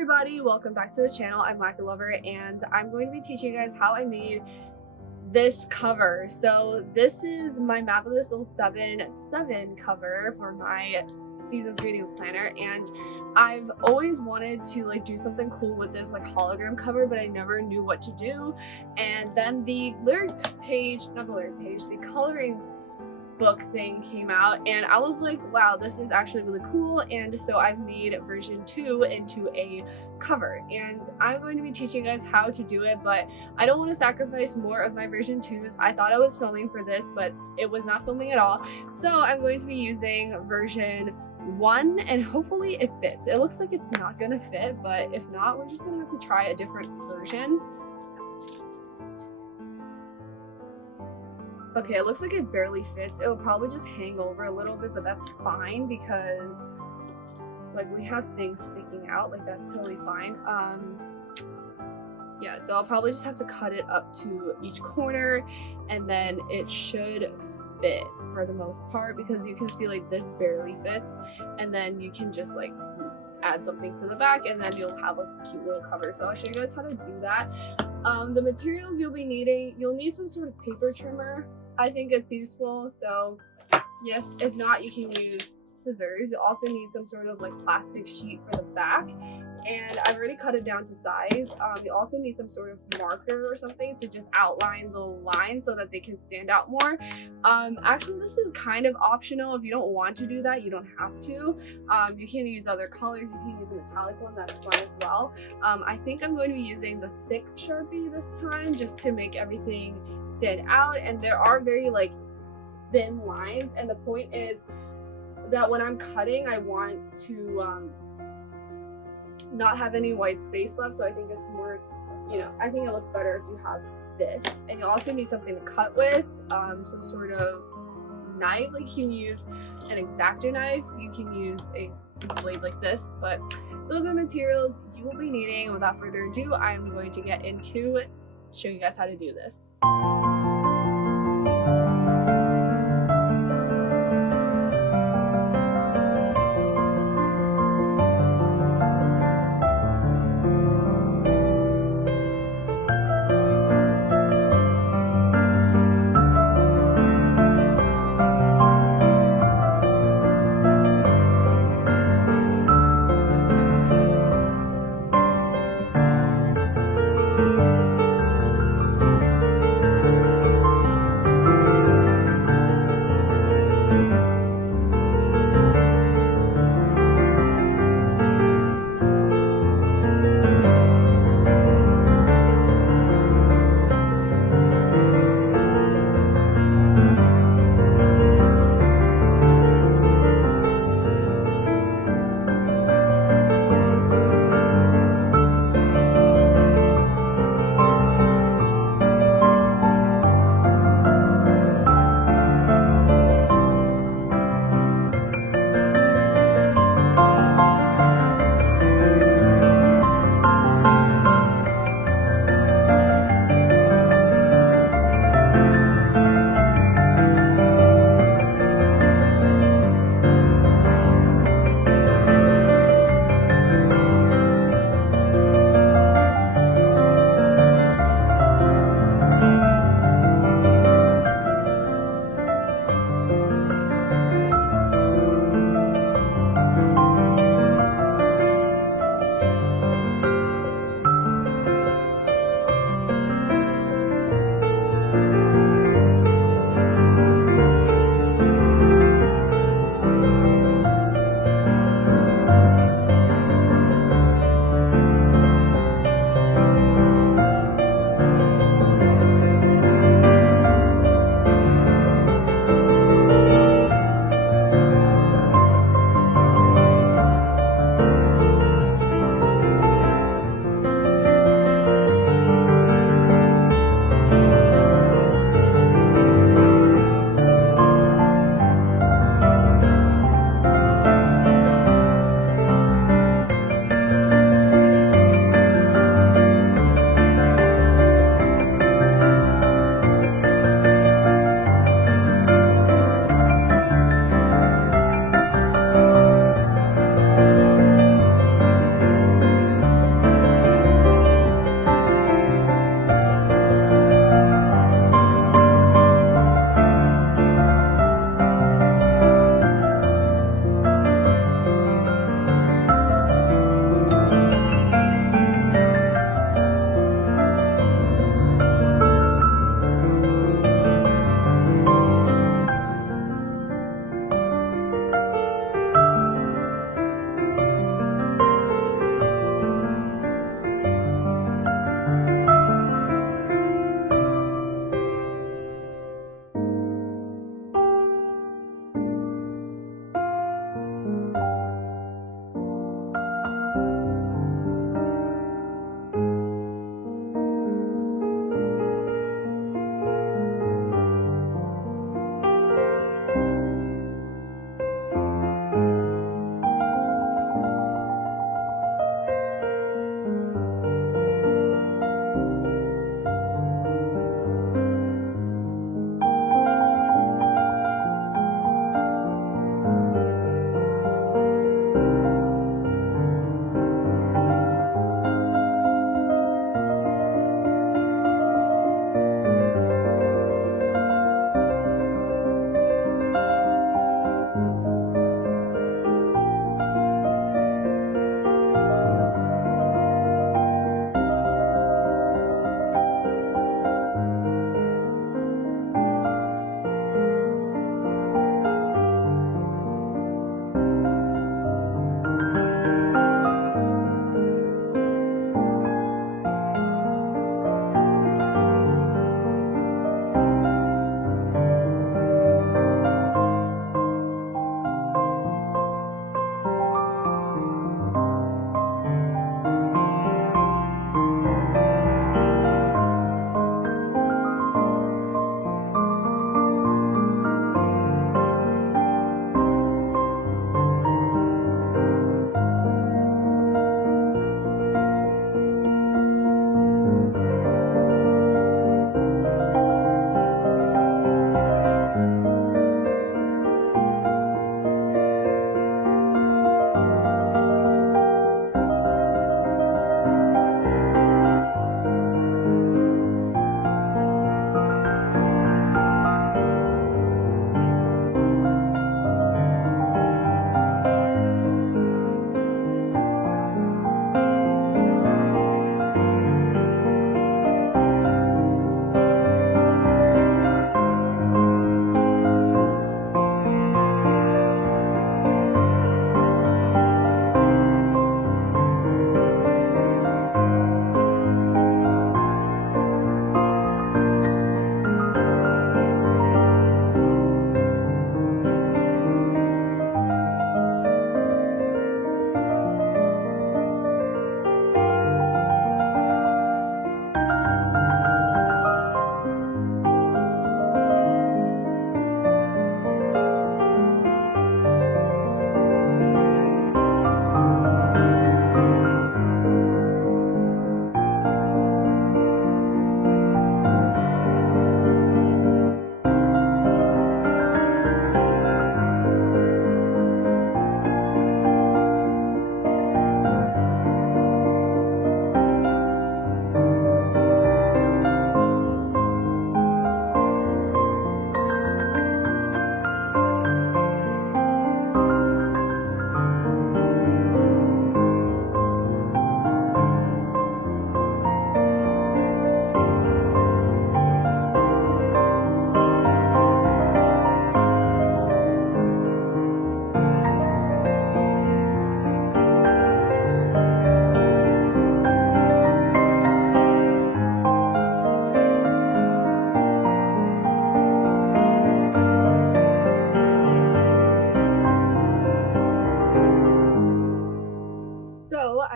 everybody, welcome back to the channel. I'm Lacquer Lover and I'm going to be teaching you guys how I made this cover. So this is my Map of the Soul 7 cover for my Seasons Greetings planner, and I've always wanted to do something cool with this hologram cover, but I never knew what to do. And then the the coloring book thing came out and I was like, wow, this is actually really cool. And so I've made version 2 into a cover, and I'm going to be teaching you guys how to do it, but I don't want to sacrifice more of my version 2s. I thought I was filming for this, but it was not filming at all. So I'm going to be using version 1 and hopefully it fits. It looks like it's not gonna fit, but if not, we're just gonna have to try a different version. Okay, it looks like it barely fits. It will probably just hang over a little bit, but that's fine because we have things sticking out, that's totally fine. Yeah, so I'll probably just have to cut it up to each corner and then it should fit for the most part, because you can see this barely fits, and then you can just add something to the back and then you'll have a cute little cover. So I'll show you guys how to do that. The materials you'll be needing, you'll need some sort of paper trimmer. I think it's useful, so yes. If not, you can use scissors. You'll also need some sort of plastic sheet for the back, and I've already cut it down to size. You'll also need some sort of marker or something to just outline the lines so that they can stand out more. Actually, this is kind of optional. If you don't want to do that, you don't have to. You can use other colors. You can use a metallic one. That's fun as well. I think I'm going to be using the thick Sharpie this time just to make everything stand out, and there are very thin lines, and the point is that when I'm cutting, I want to not have any white space left, so I think it's more, I think it looks better if you have this. And you also need something to cut with, some sort of knife. You can use an X-Acto knife, you can use a blade like this, but those are materials you will be needing. And without further ado, I'm going to get into showing you guys how to do this.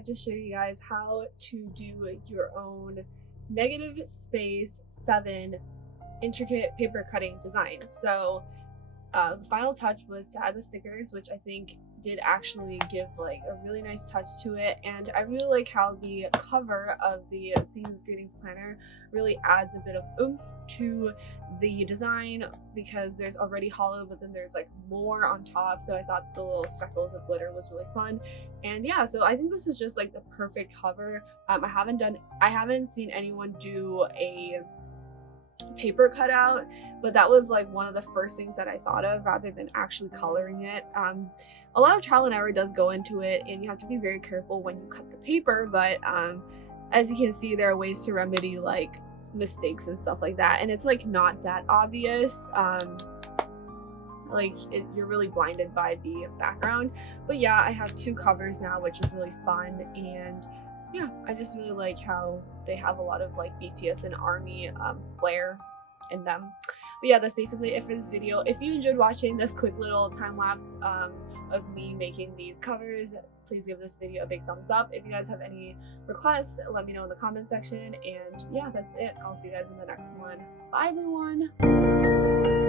I just showed you guys how to do your own negative space 7 intricate paper cutting design. So the final touch was to add the stickers, which I think did actually give like a really nice touch to it, and I really like how the cover of the Season's Greetings planner really adds a bit of oomph to the design, because there's already hollow, but then there's like more on top. So I thought the little speckles of glitter was really fun. And yeah, so I think this is just like the perfect cover. I haven't seen anyone do a paper cutout, but that was like one of the first things that I thought of rather than actually coloring it. A lot of trial and error does go into it, and you have to be very careful when you cut the paper, but as you can see, there are ways to remedy like mistakes and stuff like that, and it's like not that obvious. You're really blinded by the background. But yeah, I have 2 covers now, which is really fun, and yeah, I just really like how they have a lot of like BTS and ARMY flair in them. But yeah, that's basically it for this video. If you enjoyed watching this quick little time lapse of me making these covers, please give this video a big thumbs up. If you guys have any requests, let me know in the comment section. And yeah, that's it. I'll see you guys in the next one. Bye everyone.